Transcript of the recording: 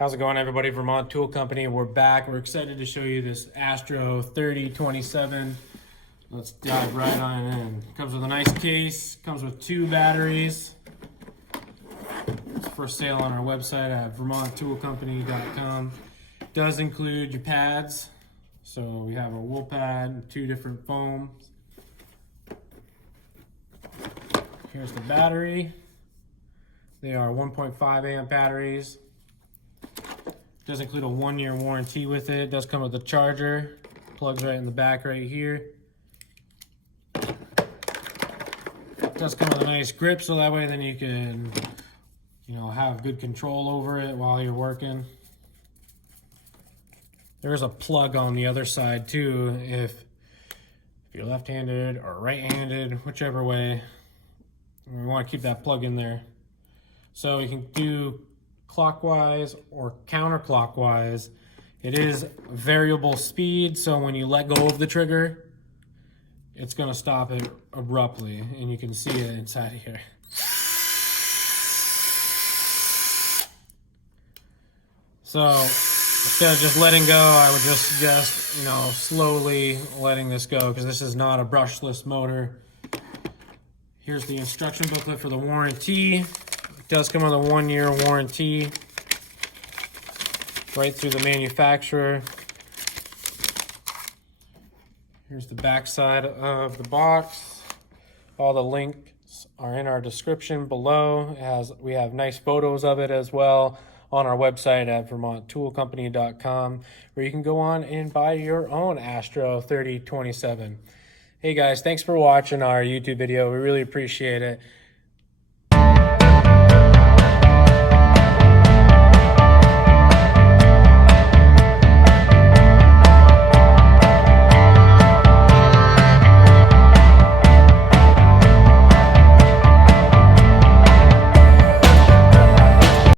How's it going, everybody? Vermont Tool Company. We're back. We're excited to show you this Astro 3027. Let's dive right on in. Comes with a nice case. Comes with 2 batteries. It's for sale on our website at vermonttoolcompany.com. Does include your pads. So we have a wool pad and 2 different foams. Here's the battery. They are 1.5 amp batteries. Does include a 1-year warranty with it. It does come with a charger. Plugs right in the back right here. It does come with a nice grip, so that way then you can, have good control over it while you're working. There's a plug on the other side too, if you're left-handed or right-handed, whichever way. We want to keep that plug in there. So you can do clockwise or counterclockwise. It is variable speed, so when you let go of the trigger, it's going to stop it abruptly, and you can see it inside of here. So instead of just letting go, I would just suggest, slowly letting this go, because this is not a brushless motor. Here's the instruction booklet for the warranty. It does come with a 1-year warranty right through the manufacturer. Here's the back side of the box. All the links are in our description below. We have nice photos of it as well on our website at vermonttoolcompany.com, where you can go on and buy your own Astro 3027. Hey guys, thanks for watching our YouTube video. We really appreciate it.